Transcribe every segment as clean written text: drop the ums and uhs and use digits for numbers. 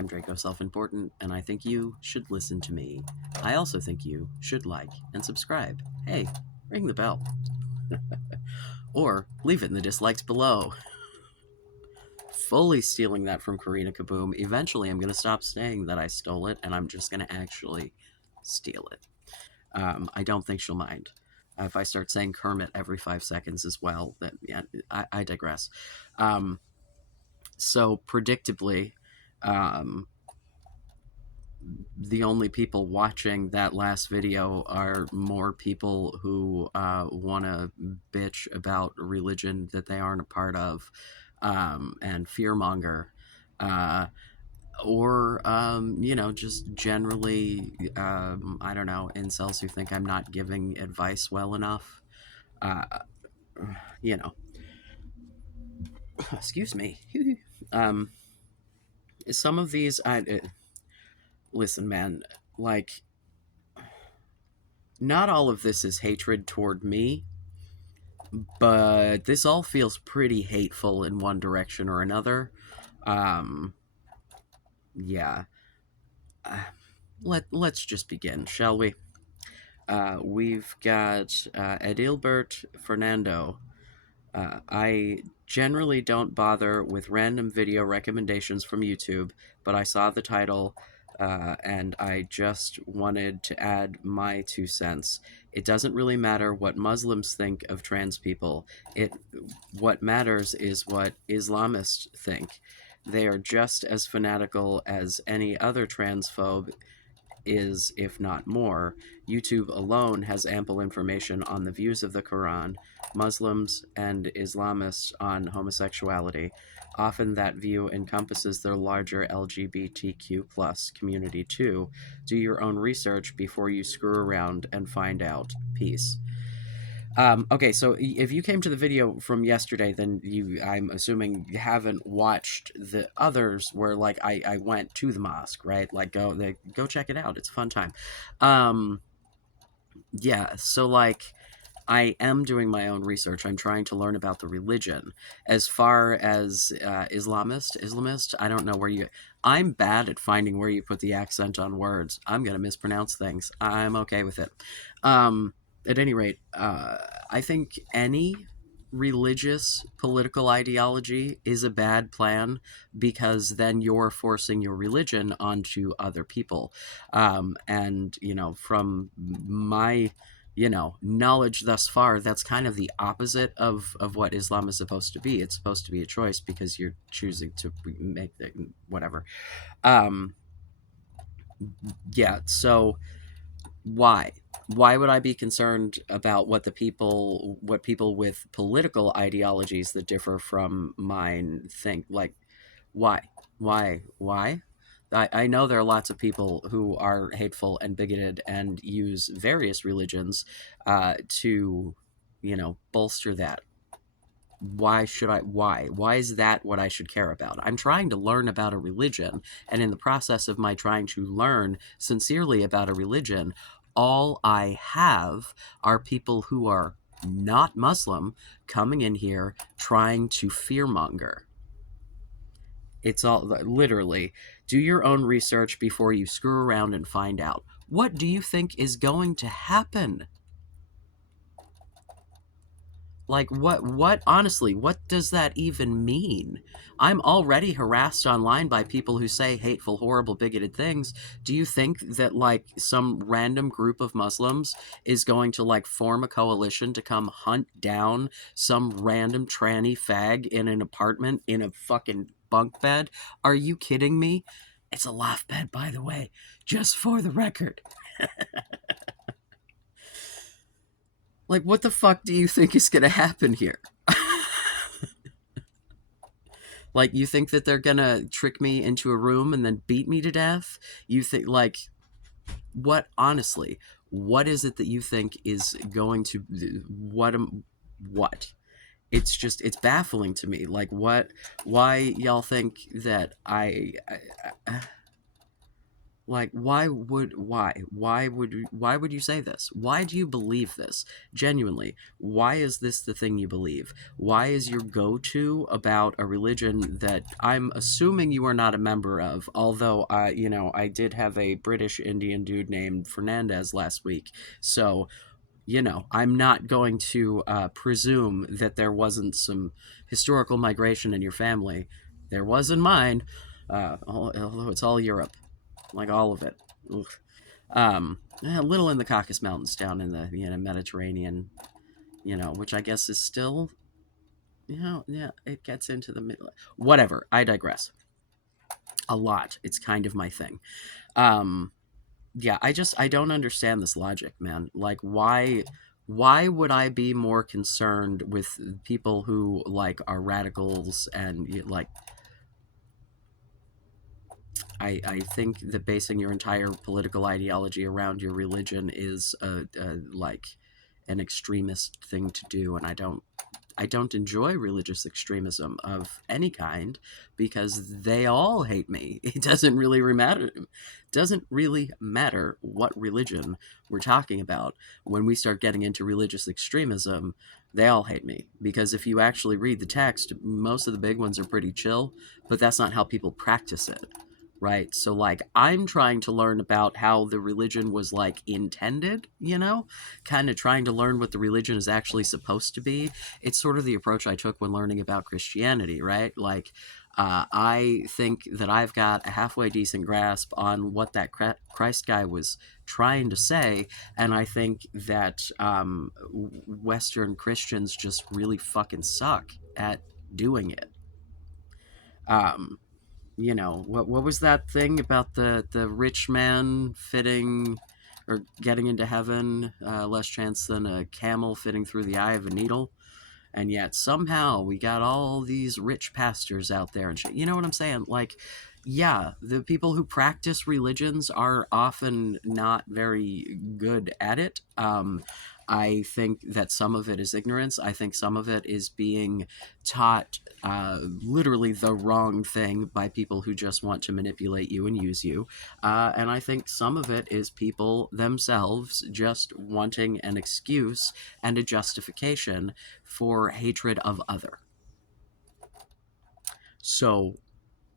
I'm Draco Self-Important, and I think you should listen to me. I also think you should like and subscribe. Hey, ring the bell. Or leave it in the dislikes below. Fully stealing that from Karina Kaboom. Eventually, I'm going to stop saying that I stole it, and I'm just going to actually steal it. I don't think she'll mind. If I start saying Kermit every 5 seconds as well, then yeah, I digress. So predictably, um, the only people watching that last video are more people who want to bitch about religion that they aren't a part of, and fearmonger, uh, or just generally, I don't know, incels who think I'm not giving advice well enough. Uh, you know, excuse me. um, some of these, listen, man, like, not all of this is hatred toward me, but this all feels pretty hateful in one direction or another. Um, yeah. Uh, let's just begin, shall we? We've got Idilbert Fernando. I generally don't bother with random video recommendations from YouTube, but I saw the title and I just wanted to add my 2 cents. It doesn't really matter what Muslims think of trans people. What matters is what Islamists think. They are just as fanatical as any other transphobe is, if not more. YouTube alone has ample information on the views of the Quran, Muslims, and Islamists on homosexuality. Often that view encompasses their larger LGBTQ plus community too. Do your own research before you screw around and find out. Peace. Okay, so if you came to the video from yesterday, then I'm assuming, you haven't watched the others where, like, I went to the mosque, right? Like, go check it out. It's a fun time. Um, yeah, so, like, I am doing my own research. I'm trying to learn about the religion. As far as Islamist, I don't know where you. I'm bad at finding where you put the accent on words. I'm gonna mispronounce things. I'm okay with it. At any rate, I think any religious political ideology is a bad plan, because then you're forcing your religion onto other people. And, from my knowledge thus far, that's kind of the opposite of what Islam is supposed to be. It's supposed to be a choice because you're choosing to make the whatever. Um, yeah, so why would I be concerned about what people with political ideologies that differ from mine think? Like, why? Why? I know there are lots of people who are hateful and bigoted and use various religions to, bolster that. Why is that what I should care about? I'm trying to learn about a religion, and in the process of my trying to learn sincerely about a religion, all I have are people who are not Muslim coming in here trying to fearmonger. It's all literally, do your own research before you screw around and find out. What do you think is going to happen? Like, honestly, what does that even mean? I'm already harassed online by people who say hateful, horrible, bigoted things. Do you think that, like, some random group of Muslims is going to, like, form a coalition to come hunt down some random tranny fag in an apartment in a fucking bunk bed? Are you kidding me? It's a loft bed, by the way, just for the record. Like, what the fuck do you think is gonna happen here? Like, you think that they're gonna trick me into a room and then beat me to death? You think, like, honestly, what is it that you think is going to, what? It's baffling to me. Like, why y'all think that Like, why would you say this? Why do you believe this? Genuinely, why is this the thing you believe? Why is your go-to about a religion that I'm assuming you are not a member of? Although, I did have a British Indian dude named Fernandez last week, so I'm not going to presume that there wasn't some historical migration in your family. There was in mine, although it's all Europe, like all of it. Ugh. A little in the Caucasus Mountains down in the Mediterranean, which I guess is still, yeah, it gets into the middle. Whatever. I digress. A lot. It's kind of my thing. Um, yeah, I don't understand this logic, man. Like, why would I be more concerned with people who like are radicals and like I think that basing your entire political ideology around your religion is like an extremist thing to do, and I don't enjoy religious extremism of any kind because they all hate me. It doesn't really matter what religion we're talking about. When we start getting into religious extremism, they all hate me because if you actually read the text, most of the big ones are pretty chill, but that's not how people practice it. Right. So like I'm trying to learn about how the religion was like intended, kind of trying to learn what the religion is actually supposed to be. It's sort of the approach I took when learning about Christianity, right? Like, I think that I've got a halfway decent grasp on what that Christ guy was trying to say, and I think that Western Christians just really fucking suck at doing it. Um, what was that thing about the rich man fitting or getting into heaven less chance than a camel fitting through the eye of a needle, and yet somehow we got all these rich pastors out there and shit. You know what I'm saying? Like, yeah, the people who practice religions are often not very good at it. I think that some of it is ignorance. I think some of it is being taught literally the wrong thing by people who just want to manipulate you and use you. And I think some of it is people themselves just wanting an excuse and a justification for hatred of other. So,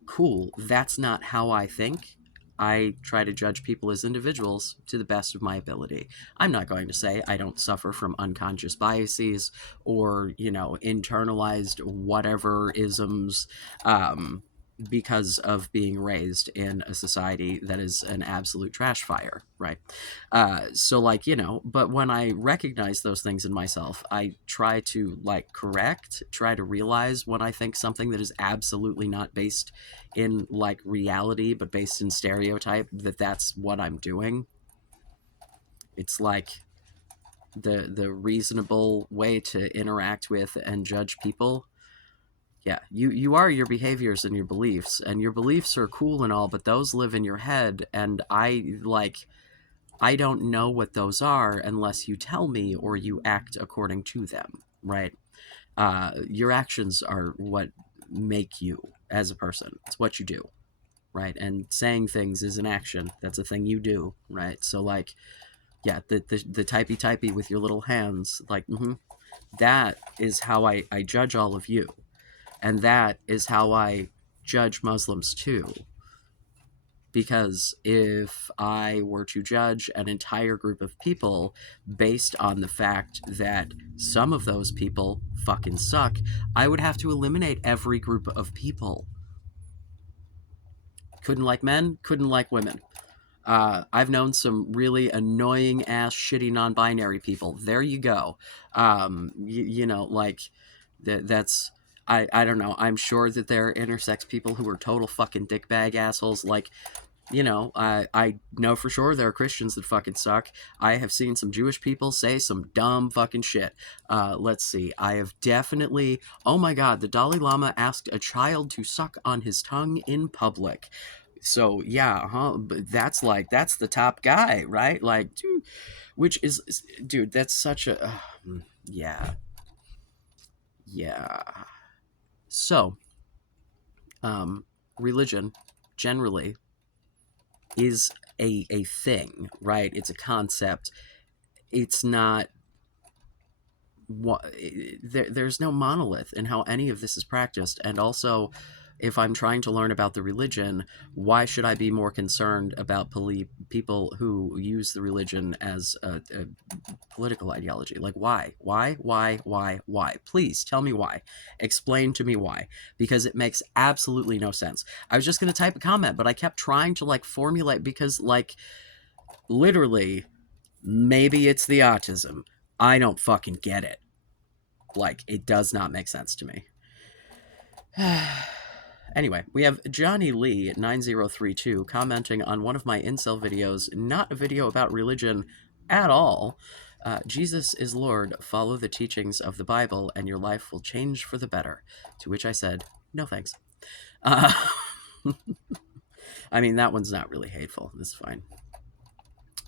cool, that's not how I think. I try to judge people as individuals to the best of my ability. I'm not going to say I don't suffer from unconscious biases or, internalized whatever isms because of being raised in a society that is an absolute trash fire, right? So, like, but when I recognize those things in myself, I try to, like, try to realize when I think something that is absolutely not based in like reality but based in stereotype, that's what I'm doing. It's like the reasonable way to interact with and judge people. Yeah, you are your behaviors and your beliefs are cool and all, but those live in your head, and I don't know what those are unless you tell me or you act according to them, right? Your actions are what make you as a person. It's what you do, right? And saying things is an action. That's a thing you do, right? So like, yeah, the typey with your little hands, like, that is how I judge all of you, and that is how I judge Muslims too. Because if I were to judge an entire group of people based on the fact that some of those people fucking suck, I would have to eliminate every group of people. Couldn't like men, couldn't like women. I've known some really annoying ass shitty non-binary people. There you go. Like that's I don't know. I'm sure that there are intersex people who are total fucking dickbag assholes. Like, I know for sure there are Christians that fucking suck. I have seen some Jewish people say some dumb fucking shit. Let's see. I have definitely. Oh my god, the Dalai Lama asked a child to suck on his tongue in public. So yeah, huh? But that's the top guy, right? Like, dude, which is, dude, that's such a yeah, yeah. So, religion generally is a thing, right? It's a concept. It's not there's no monolith in how any of this is practiced. And also, if I'm trying to learn about the religion, why should I be more concerned about people who use the religion as a political ideology? Like, why? Please tell me why. Explain to me why. Because it makes absolutely no sense. I was just going to type a comment, but I kept trying to like formulate, because like literally, maybe it's the autism. I don't fucking get it. Like, it does not make sense to me. Anyway, we have Johnny Lee 9032 commenting on one of my incel videos, not a video about religion at all. Jesus is Lord, follow the teachings of the Bible, and your life will change for the better. To which I said, no thanks. I mean, that one's not really hateful. It's fine.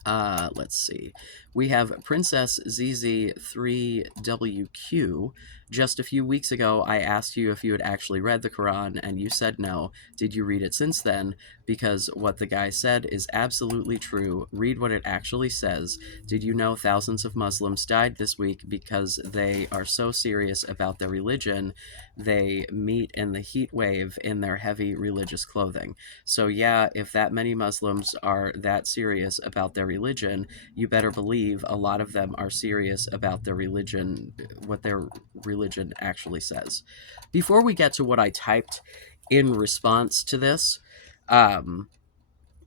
Let's see. We have Princess ZZ3WQ. Just a few weeks ago, I asked you if you had actually read the Quran, and you said no. Did you read it since then? Because what the guy said is absolutely true. Read what it actually says. Did you know thousands of Muslims died this week because they are so serious about their religion, they meet in the heat wave in their heavy religious clothing? So yeah, if that many Muslims are that serious about their religion, you better believe a lot of them are serious about their religion, what their religion actually says. Before we get to what I typed in response to this,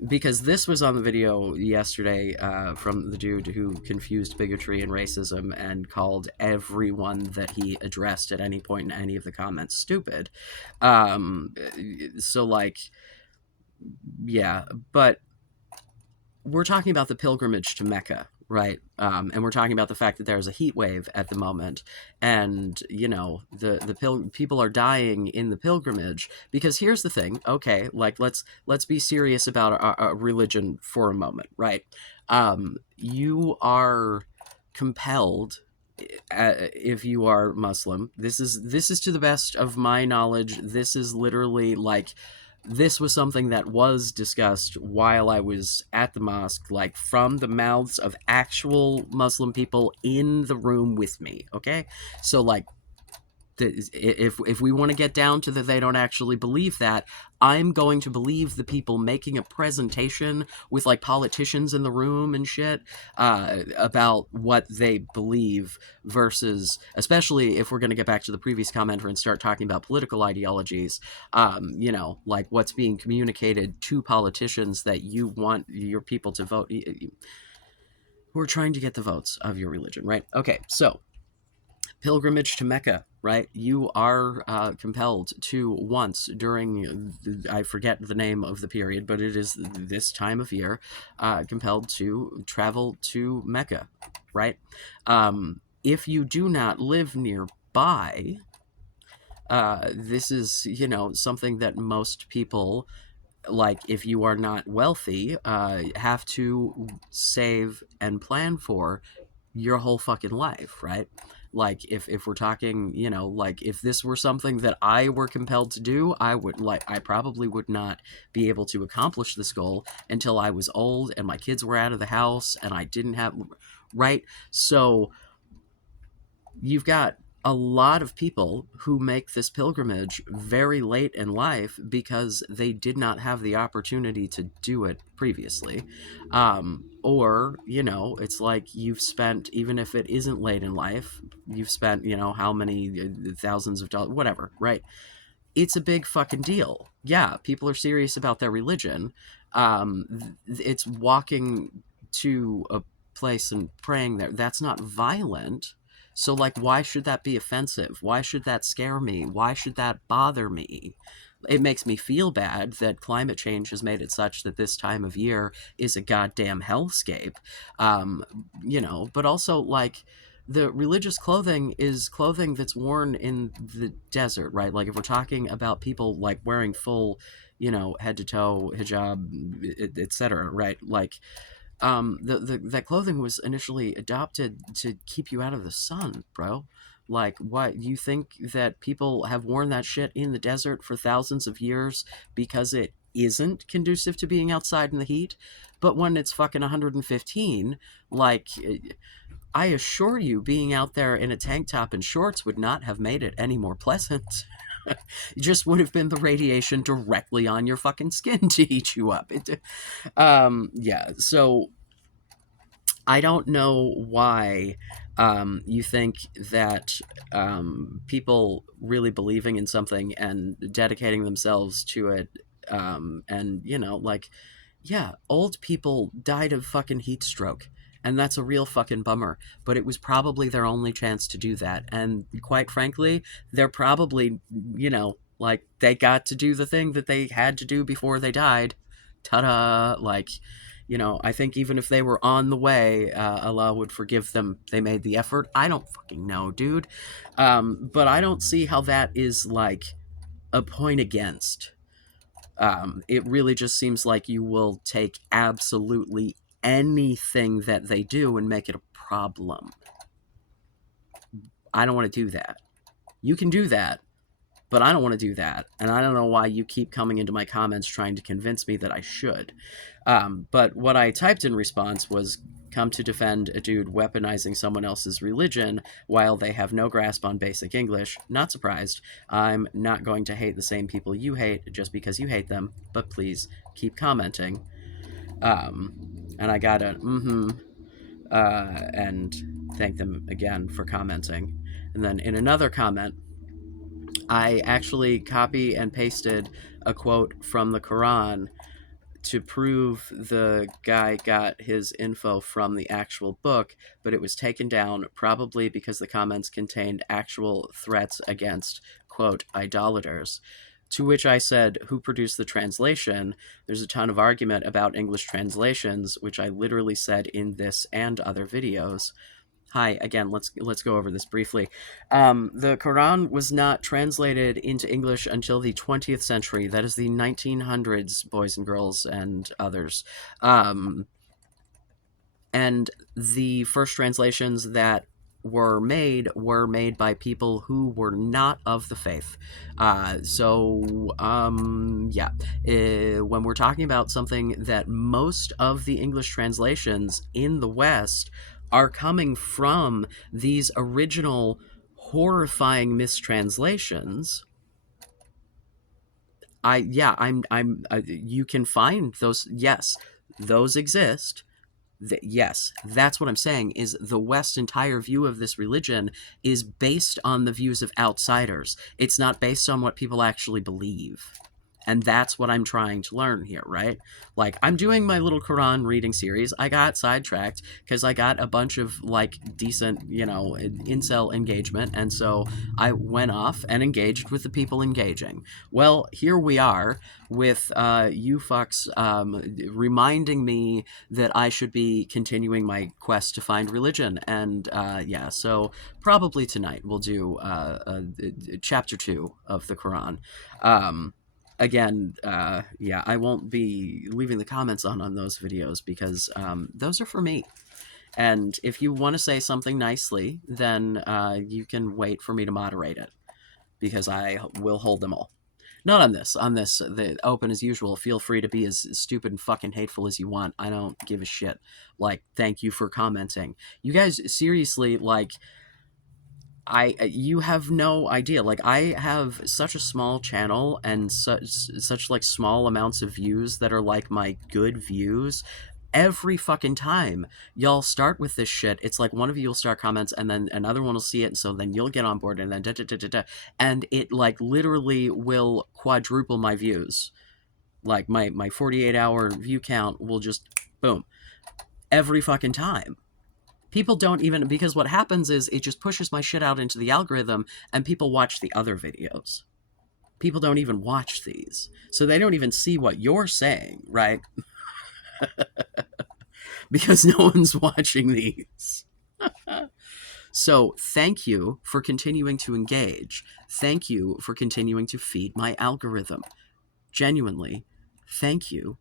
because this was on the video yesterday from the dude who confused bigotry and racism and called everyone that he addressed at any point in any of the comments stupid. So, like, yeah, but we're talking about the pilgrimage to Mecca, right? And we're talking about the fact that there's a heat wave at the moment, and you know the people are dying in the pilgrimage. Because here's the thing, okay, like let's be serious about our religion for a moment, right? You are compelled, if you are Muslim. This is to the best of my knowledge. This is literally like, this was something that was discussed while I was at the mosque, like from the mouths of actual Muslim people in the room with me. Okay, so like, if we want to get down to that they don't actually believe that, I'm going to believe the people making a presentation with like politicians in the room and shit about what they believe, versus, especially if we're going to get back to the previous commenter and start talking about political ideologies, you know, like what's being communicated to politicians that you want your people to vote, who are trying to get the votes of your religion, right? Okay, so pilgrimage to Mecca, right? You are compelled to once during, I forget the name of the period, but it is this time of year, compelled to travel to Mecca, right? If you do not live nearby, this is, you know, something that most people, like if you are not wealthy, have to save and plan for your whole fucking life, right? Like if we're talking, you know, like if this were something that I were compelled to do, I probably would not be able to accomplish this goal until I was old and my kids were out of the house and I didn't have, right? So you've got a lot of people who make this pilgrimage very late in life because they did not have the opportunity to do it previously. Or, you know, it's like you've spent, even if it isn't late in life, you've spent, you know, how many thousands of dollars, whatever, right? It's a big fucking deal. Yeah, people are serious about their religion. It's walking to a place and praying there. That's not violent. So, like, why should that be offensive? Why should that scare me? Why should that bother me? It makes me feel bad that climate change has made it such that this time of year is a goddamn hellscape. You know, but also, like, the religious clothing is clothing that's worn in the desert, right? Like if we're talking about people like wearing full, you know, head to toe hijab, etc., right? Like that clothing was initially adopted to keep you out of the sun, bro. Like, what, you think that people have worn that shit in the desert for thousands of years because it isn't conducive to being outside in the heat. But when it's fucking 115, like, I assure you, being out there in a tank top and shorts would not have made it any more pleasant. It just would have been the radiation directly on your fucking skin to heat you up. Yeah, so I don't know why you think that people really believing in something and dedicating themselves to it, and, like, yeah, old people died of fucking heat stroke. And that's a real fucking bummer. But it was probably their only chance to do that. And quite frankly, they're probably, like, they got to do the thing that they had to do before they died. Ta da! Like, I think even if they were on the way, Allah would forgive them. They made the effort. I don't fucking know, dude. But I don't see how that is, like, a point against. It really just seems like you will take absolutely anything that they do and make it a problem. I don't want to do that. You can do that, but I don't want to do that. And I don't know why you keep coming into my comments trying to convince me that I should. But what I typed in response was, come to defend a dude weaponizing someone else's religion while they have no grasp on basic English. Not surprised. I'm not going to hate the same people you hate just because you hate them, but please keep commenting. And I got a and thank them again for commenting. And then in another comment, I actually copy and pasted a quote from the Quran to prove the guy got his info from the actual book, but it was taken down probably because the comments contained actual threats against, quote, idolaters. To which I said, who produced the translation? There's a ton of argument about English translations, which I literally said in this and other videos. Hi, again, let's go over this briefly. The Quran was not translated into English until the 20th century. That is the 1900s, boys and girls and others. And the first translations that were made by people who were not of the faith. Yeah. When we're talking about something that most of the English translations in the West are coming from these original horrifying mistranslations, you can find those. Yes, those exist. Yes, that's what I'm saying, is the West's entire view of this religion is based on the views of outsiders. It's not based on what people actually believe. And that's what I'm trying to learn here, right? Like, I'm doing my little Quran reading series. I got sidetracked because I got a bunch of, like, decent, incel engagement. And so I went off and engaged with the people engaging. Well, here we are with you fucks reminding me that I should be continuing my quest to find religion. And yeah, so probably tonight we'll do chapter 2 of the Quran. Again, yeah, I won't be leaving the comments on those videos because those are for me. And if you want to say something nicely, then you can wait for me to moderate it, because I will hold them all. Not on this. On this, the open as usual. Feel free to be as stupid and fucking hateful as you want. I don't give a shit. Like, thank you for commenting. You guys, seriously, like, you have no idea. Like, I have such a small channel and such like small amounts of views that are like my good views. Every fucking time y'all start with this shit, it's like one of you will start comments and then another one will see it, and so then you'll get on board, and then and it, like, literally will quadruple my views. Like, my 48-hour view count will just boom every fucking time. People don't even, because what happens is it just pushes my shit out into the algorithm and people watch the other videos. People don't even watch these, so they don't even see what you're saying, right? Because no one's watching these. So thank you for continuing to engage. Thank you for continuing to feed my algorithm. Genuinely, thank you,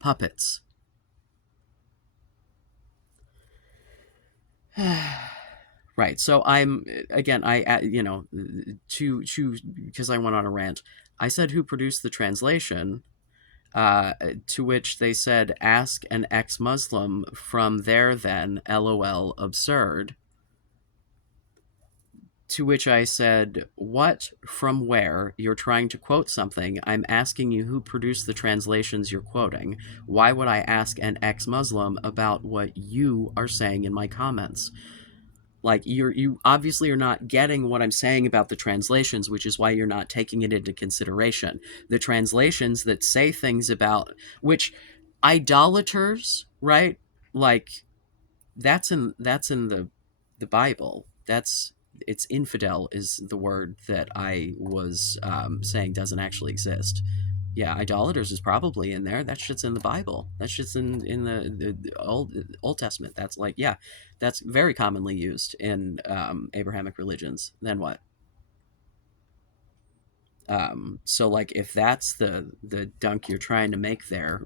puppets. Right. So I'm, again, to because I went on a rant. I said who produced the translation, Uh, to which they said, "Ask an ex-Muslim from there then, lol, absurd." To which I said, "What? From where? You're trying to quote something. I'm asking you who produced the translations you're quoting. Why would I ask an ex-Muslim about what you are saying in my comments?" Like, you obviously are not getting what I'm saying about the translations, which is why you're not taking it into consideration. The translations that say things about which idolaters, right? Like, that's in the Bible. That's it's infidel is the word that I was saying doesn't actually exist. Yeah, idolaters is probably in there. That shit's in the Bible. That shit's in the Old Testament. That's like, yeah, that's very commonly used in Abrahamic religions. Then what? So like, if that's the dunk you're trying to make there,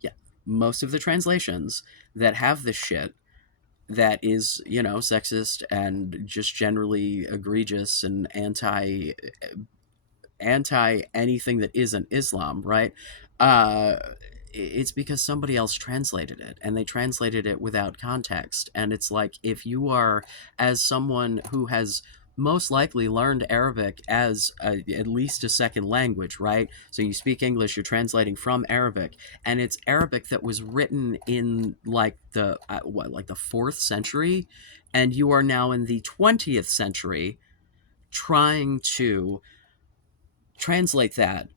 yeah, most of the translations that have this shit that is, sexist and just generally egregious and anti anything that isn't Islam, right? Uh, it's because somebody else translated it, and they translated it without context. And it's like, if you are, as someone who has most likely learned Arabic as at least a second language, right? So you speak English, you're translating from Arabic, and it's Arabic that was written in like like the 4th century, and you are now in the 20th century trying to translate that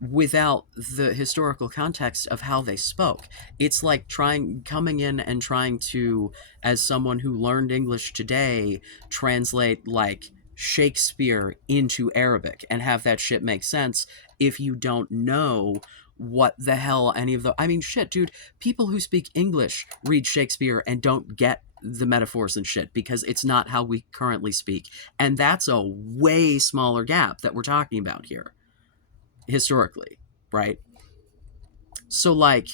without the historical context of how they spoke. It's like coming in and trying to, as someone who learned English today, translate like Shakespeare into Arabic and have that shit make sense if you don't know what the hell any of the I mean, shit, dude, people who speak English read Shakespeare and don't get the metaphors and shit because it's not how we currently speak. And that's a way smaller gap that we're talking about here historically, right? So like,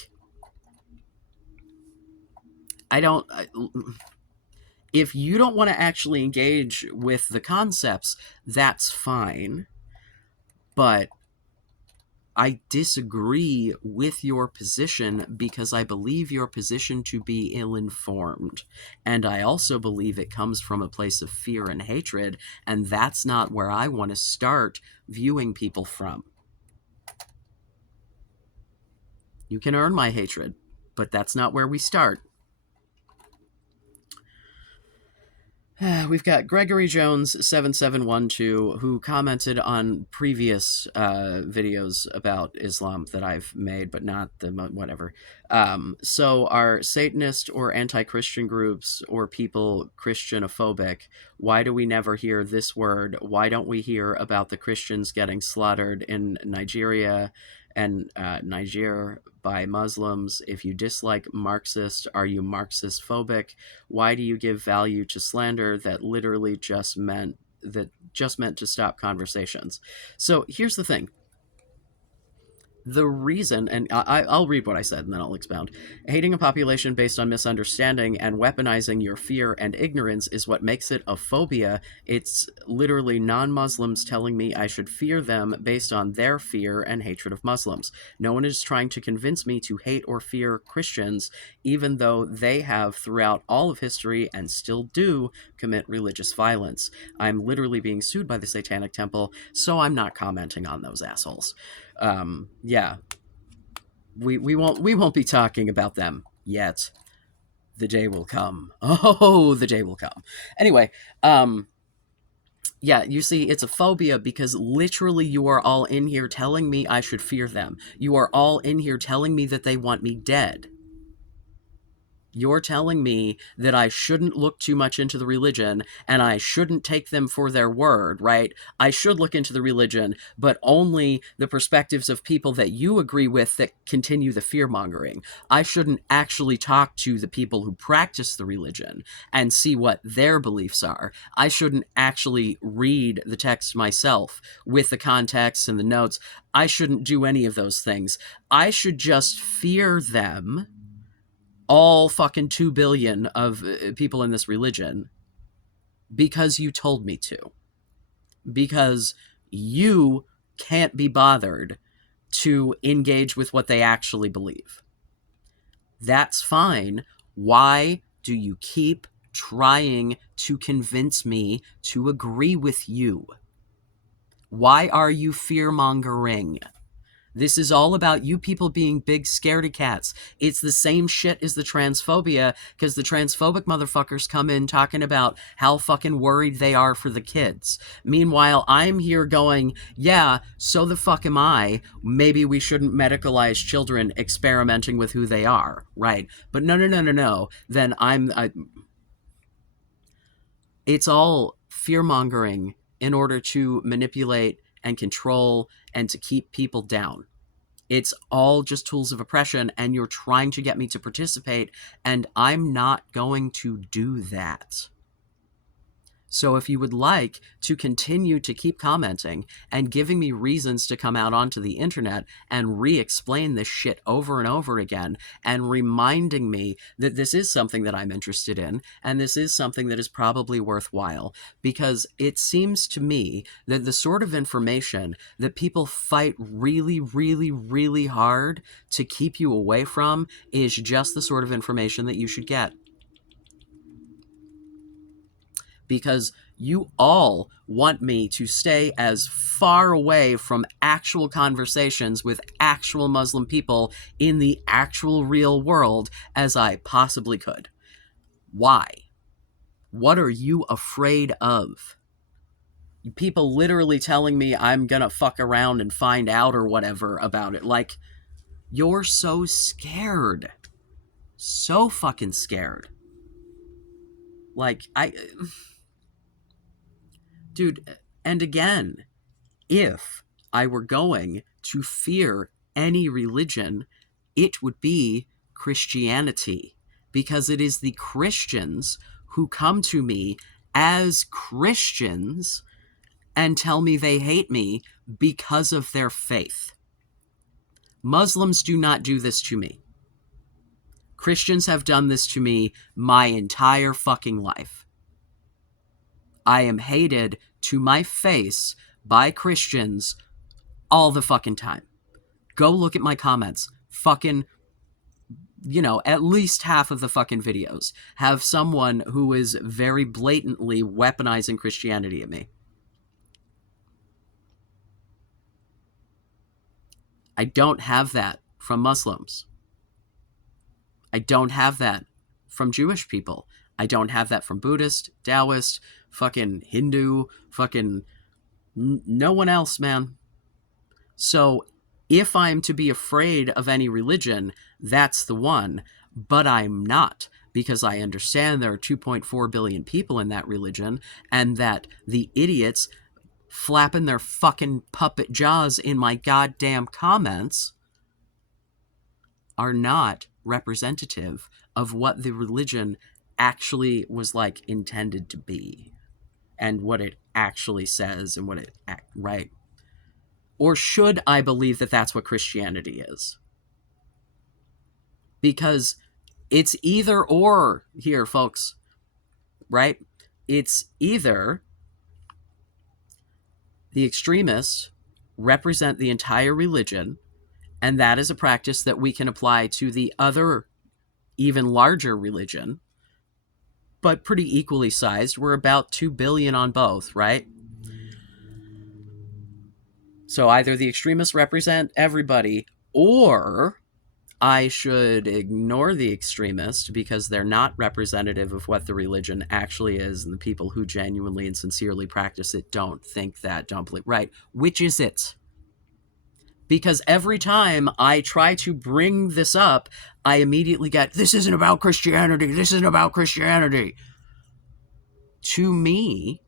I don't if you don't want to actually engage with the concepts, that's fine, but I disagree with your position because I believe your position to be ill-informed, and I also believe it comes from a place of fear and hatred, and that's not where I want to start viewing people from. You can earn my hatred, but that's not where we start. We've got Gregory Jones 7712 who commented on previous videos about Islam that I've made, but not the whatever. So are Satanist or anti-Christian groups or people Christianophobic? Why do we never hear this word? Why don't we hear about the Christians getting slaughtered in Nigeria and Niger by Muslims? If you dislike Marxist, are you Marxist phobic? Why do you give value to slander that literally just meant to stop conversations? So here's the thing. The reason, and I'll read what I said and then I'll expound. Hating a population based on misunderstanding and weaponizing your fear and ignorance is what makes it a phobia. It's literally non-Muslims telling me I should fear them based on their fear and hatred of Muslims. No one is trying to convince me to hate or fear Christians, even though they have throughout all of history and still do commit religious violence. I'm literally being sued by the Satanic Temple, so I'm not commenting on those assholes. Yeah, we won't be talking about them yet. The day will come. Oh, the day will come. Anyway, yeah, you see, it's a phobia because literally you are all in here telling me I should fear them. You are all in here telling me that they want me dead. You're telling me that I shouldn't look too much into the religion and I shouldn't take them for their word, right? I should look into the religion, but only the perspectives of people that you agree with that continue the fear-mongering. I shouldn't actually talk to the people who practice the religion and see what their beliefs are. I shouldn't actually read the text myself with the context and the notes. I shouldn't do any of those things. I should just fear them, all fucking 2 billion of people in this religion, because you told me to. Because you can't be bothered to engage with what they actually believe. That's fine. Why do you keep trying to convince me to agree with you? Why are you fear-mongering? This is all about you people being big scaredy cats. It's the same shit as the transphobia, because the transphobic motherfuckers come in talking about how fucking worried they are for the kids. Meanwhile, I'm here going, yeah, so the fuck am I. Maybe we shouldn't medicalize children experimenting with who they are, right? But no. Then it's all fear-mongering in order to manipulate and control and to keep people down. It's all just tools of oppression, and you're trying to get me to participate, and I'm not going to do that. So if you would like to continue to keep commenting and giving me reasons to come out onto the internet and re-explain this shit over and over again, and reminding me that this is something that I'm interested in, and this is something that is probably worthwhile, because it seems to me that the sort of information that people fight really, really, really hard to keep you away from is just the sort of information that you should get. Because you all want me to stay as far away from actual conversations with actual Muslim people in the actual real world as I possibly could. Why? What are you afraid of? People literally telling me I'm gonna fuck around and find out or whatever about it. Like, you're so scared. So fucking scared. Like, Dude, and again, if I were going to fear any religion, it would be Christianity, because it is the Christians who come to me as Christians and tell me they hate me because of their faith. Muslims do not do this to me. Christians have done this to me my entire fucking life. I am hated to my face by Christians all the fucking time. Go look at my comments. Fucking, at least half of the fucking videos have someone who is very blatantly weaponizing Christianity at me. I don't have that from Muslims. I don't have that from Jewish people. I don't have that from Buddhist, Taoist, fucking Hindu, fucking no one else, man. So if I'm to be afraid of any religion, that's the one. But I'm not, because I understand there are 2.4 billion people in that religion, and that the idiots flapping their fucking puppet jaws in my goddamn comments are not representative of what the religion actually was intended to be, and what it actually says, and what it right. Or should I believe that that's what Christianity is? Because it's either or here, folks, right? It's either the extremists represent the entire religion, and that is a practice that we can apply to the other, even larger religion, but pretty equally sized. We're about 2 billion on both, right? So either the extremists represent everybody, or I should ignore the extremists because they're not representative of what the religion actually is, and the people who genuinely and sincerely practice it don't think that, don't believe. Right. Which is it? Because every time I try to bring this up, I immediately get, this isn't about Christianity. This isn't about Christianity. To me,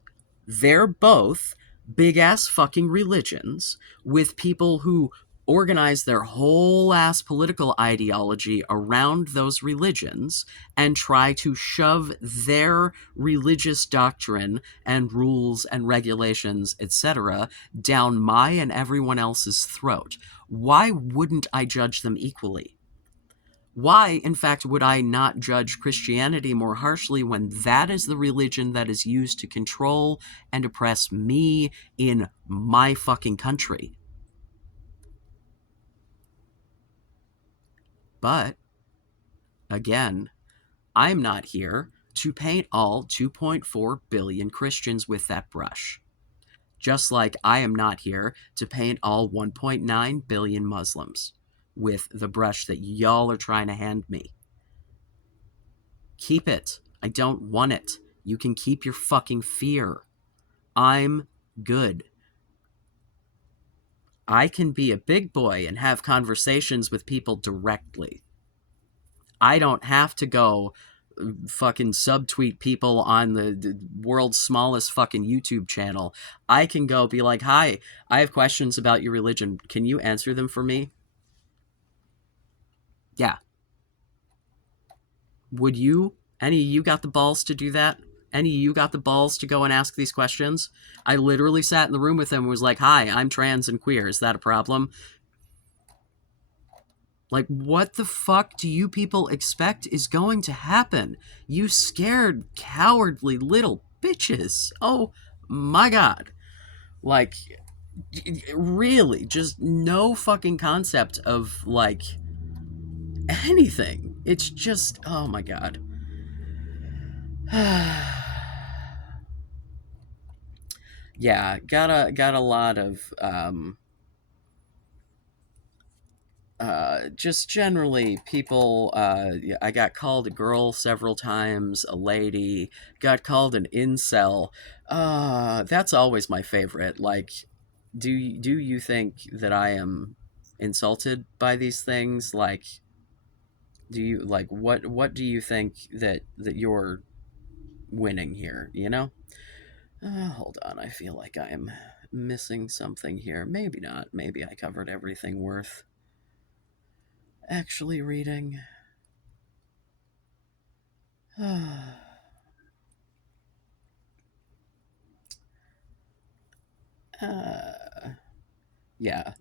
they're both big-ass fucking religions with people who organize their whole ass political ideology around those religions and try to shove their religious doctrine and rules and regulations, etc., down my and everyone else's throat. Why wouldn't I judge them equally? Why, in fact, would I not judge Christianity more harshly when that is the religion that is used to control and oppress me in my fucking country? But again, I'm not here to paint all 2.4 billion Christians with that brush. Just like I am not here to paint all 1.9 billion Muslims with the brush that y'all are trying to hand me. Keep it. I don't want it. You can keep your fucking fear. I'm good. I can be a big boy and have conversations with people directly. I don't have to go fucking subtweet people on the world's smallest fucking YouTube channel. I can go be like, hi, I have questions about your religion. Can you answer them for me? Yeah. Would you? Any of you got the balls to do that? Any of you got the balls to go and ask these questions? I literally sat in the room with him and was like, hi, I'm trans and queer. Is that a problem? Like, what the fuck do you people expect is going to happen? You scared, cowardly little bitches. Oh my god. Like, really, just no fucking concept of, like, anything. It's just, oh my god. Yeah, got a lot of, just generally people, I got called a girl several times, a lady, got called an incel. That's always my favorite. Like, do you think that I am insulted by these things? Like, do you, like, what do you think that you're winning here, you know? Hold on, I feel like I am missing something here. Maybe not. Maybe I covered everything worth actually reading. Yeah,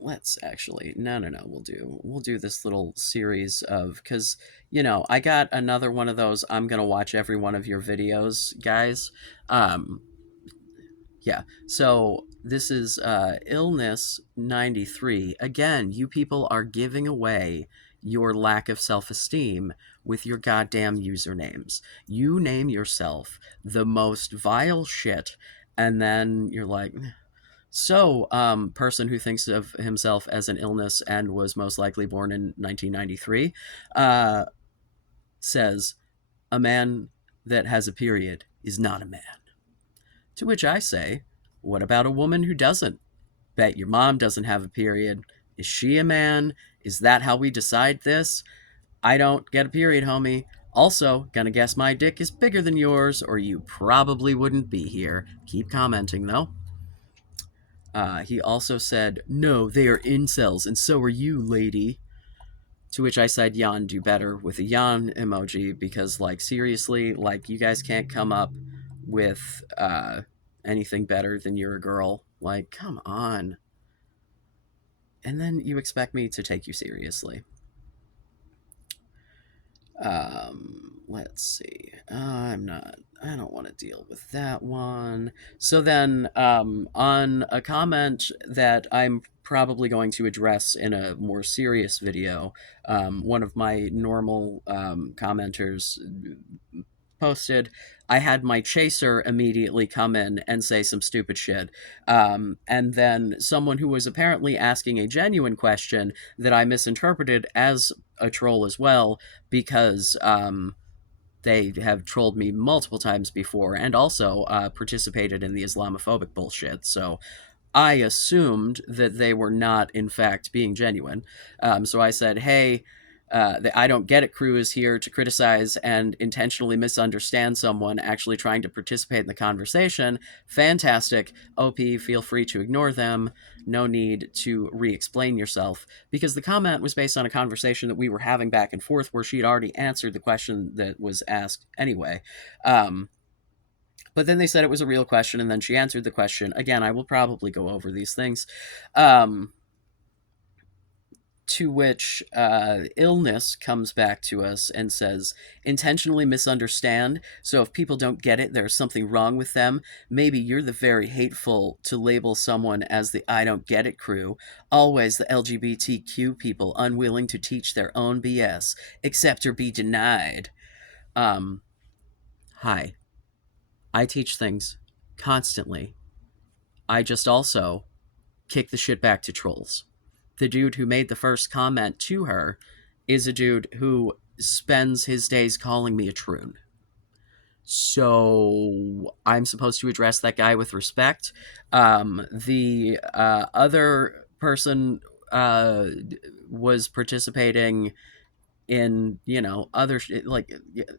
let's actually, no, we'll do this little series of, because, I got another one of those I'm gonna watch every one of your videos, guys. um yeah, so this is illness 93. Again, you people are giving away your lack of self-esteem with your goddamn usernames. You name yourself the most vile shit, and then you're like, so, person who thinks of himself as an illness and was most likely born in 1993, uh, says, a man that has a period is not a man. To which I say, what about a woman who doesn't? Bet your mom doesn't have a period. Is she a man? Is that how we decide this? I don't get a period, homie. Also, gonna guess my dick is bigger than yours, or you probably wouldn't be here. Keep commenting, though. He also said, no, they are incels, and so are you, lady. To which I said, yawn, do better, with a yawn emoji, because, like, seriously, like, you guys can't come up with anything better than you're a girl. Like, come on. And then you expect me to take you seriously. Let's see. I don't want to deal with that one. So then, on a comment that I'm probably going to address in a more serious video, one of my normal commenters posted, I had my chaser immediately come in and say some stupid shit. And then someone who was apparently asking a genuine question that I misinterpreted as a troll as well, because they have trolled me multiple times before and also participated in the Islamaphobic bullshit. So I assumed that they were not, in fact, being genuine. So I said, hey, the I Don't Get It crew is here to criticize and intentionally misunderstand someone actually trying to participate in the conversation. Fantastic. OP, feel free to ignore them. No need to re-explain yourself. Because the comment was based on a conversation that we were having back and forth where she'd already answered the question that was asked anyway. But then they said it was a real question, and then she answered the question. Again, I will probably go over these things. To which illness comes back to us and says, intentionally misunderstand. So if people don't get it, there's something wrong with them. Maybe you're the very hateful to label someone as the I don't get it crew. Always the LGBTQ people unwilling to teach their own BS, accept or be denied. Um, Hi. I teach things constantly. I just also kick the shit back to trolls. The dude who made the first comment to her is a dude who spends his days calling me a troon. So I'm supposed to address that guy with respect. The other person was participating in, other like,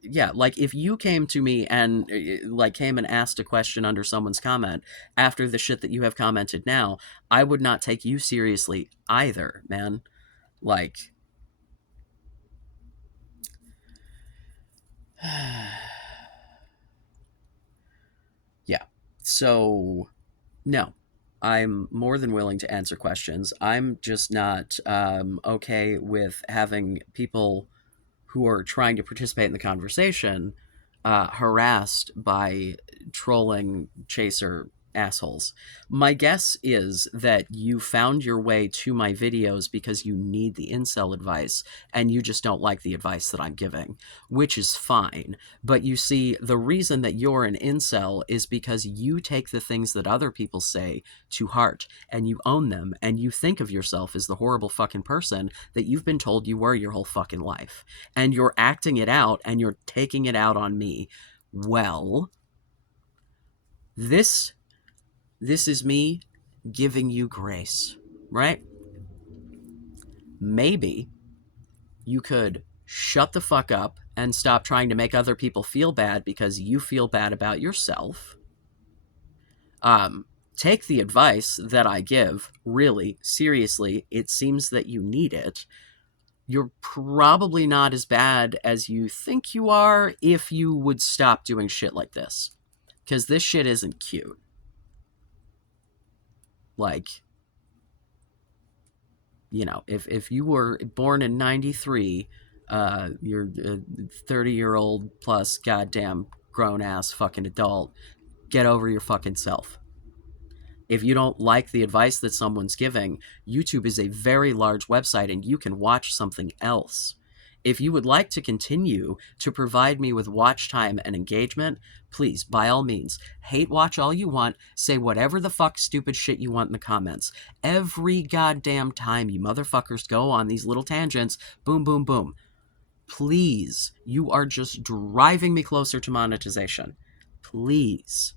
yeah, like if you came to me and like came and asked a question under someone's comment after the shit that you have commented now, I would not take you seriously either, man. Like, yeah. So no, I'm more than willing to answer questions. I'm just not okay with having people who are trying to participate in the conversation harassed by trolling chaser assholes. My guess is that you found your way to my videos because you need the incel advice and you just don't like the advice that I'm giving, which is fine. But you see, the reason that you're an incel is because you take the things that other people say to heart and you own them and you think of yourself as the horrible fucking person that you've been told you were your whole fucking life. And you're acting it out and you're taking it out on me. Well, this this is me giving you grace, right? Maybe you could shut the fuck up and stop trying to make other people feel bad because you feel bad about yourself. Take the advice that I give really seriously. It seems that you need it. You're probably not as bad as you think you are if you would stop doing shit like this. Because this shit isn't cute. Like, if you were born in 93, you're a 30-year-old plus goddamn grown-ass fucking adult, get over your fucking self. If you don't like the advice that someone's giving, YouTube is a very large website and you can watch something else. If you would like to continue to provide me with watch time and engagement, please, by all means, hate watch all you want, say whatever the fuck stupid shit you want in the comments. Every goddamn time you motherfuckers go on these little tangents, boom, boom, boom. Please, you are just driving me closer to monetization. Please.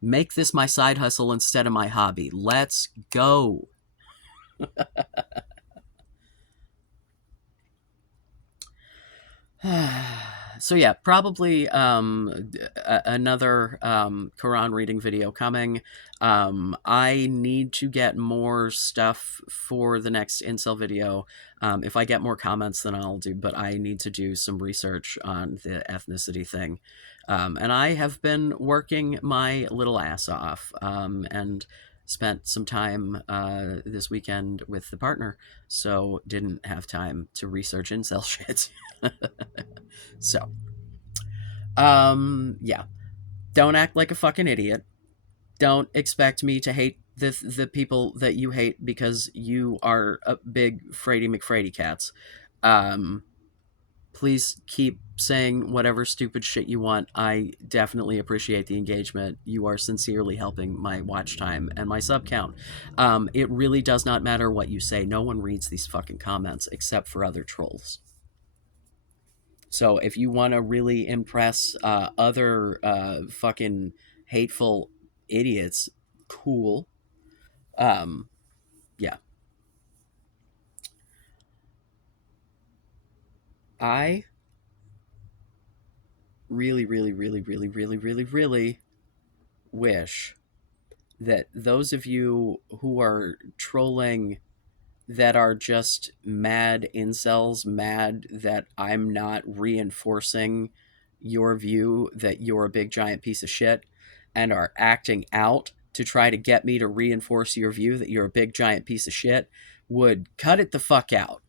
Make this my side hustle instead of my hobby. Let's go. So yeah, probably another Quran reading video coming. I need to get more stuff for the next incel video. If I get more comments, then I'll do. But I need to do some research on the ethnicity thing. And I have been working my little ass off. And spent some time this weekend with the partner, so didn't have time to research incel shit. So, yeah. Don't act like a fucking idiot. Don't expect me to hate the people that you hate because you are a big Frady McFrady cats. Um, please keep saying whatever stupid shit you want. I definitely appreciate the engagement. You are sincerely helping my watch time and my sub count. It really does not matter what you say. No one reads these fucking comments except for other trolls. So if you want to really impress other fucking hateful idiots, cool. Um, yeah. I really, really, really, really, really, really, really wish that those of you who are trolling that are just mad incels, mad that I'm not reinforcing your view that you're a big giant piece of shit and are acting out to try to get me to reinforce your view that you're a big giant piece of shit, would cut it the fuck out.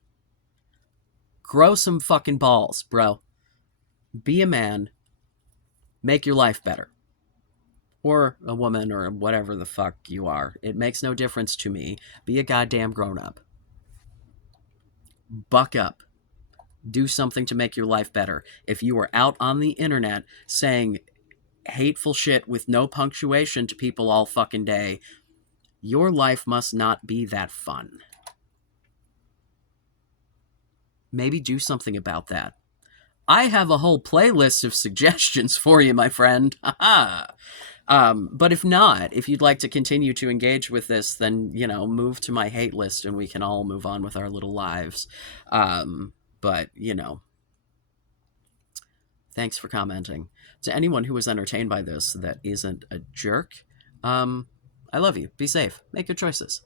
Grow some fucking balls, bro. Be a man. Make your life better. Or a woman, or whatever the fuck you are. It makes no difference to me. Be a goddamn grown-up. Buck up. Do something to make your life better. If you are out on the internet saying hateful shit with no punctuation to people all fucking day, your life must not be that fun. Maybe do something about that. I have a whole playlist of suggestions for you, my friend. But if not, if you'd like to continue to engage with this, then, move to my hate list and we can all move on with our little lives. But, thanks for commenting. To anyone who was entertained by this that isn't a jerk, I love you. Be safe. Make good choices.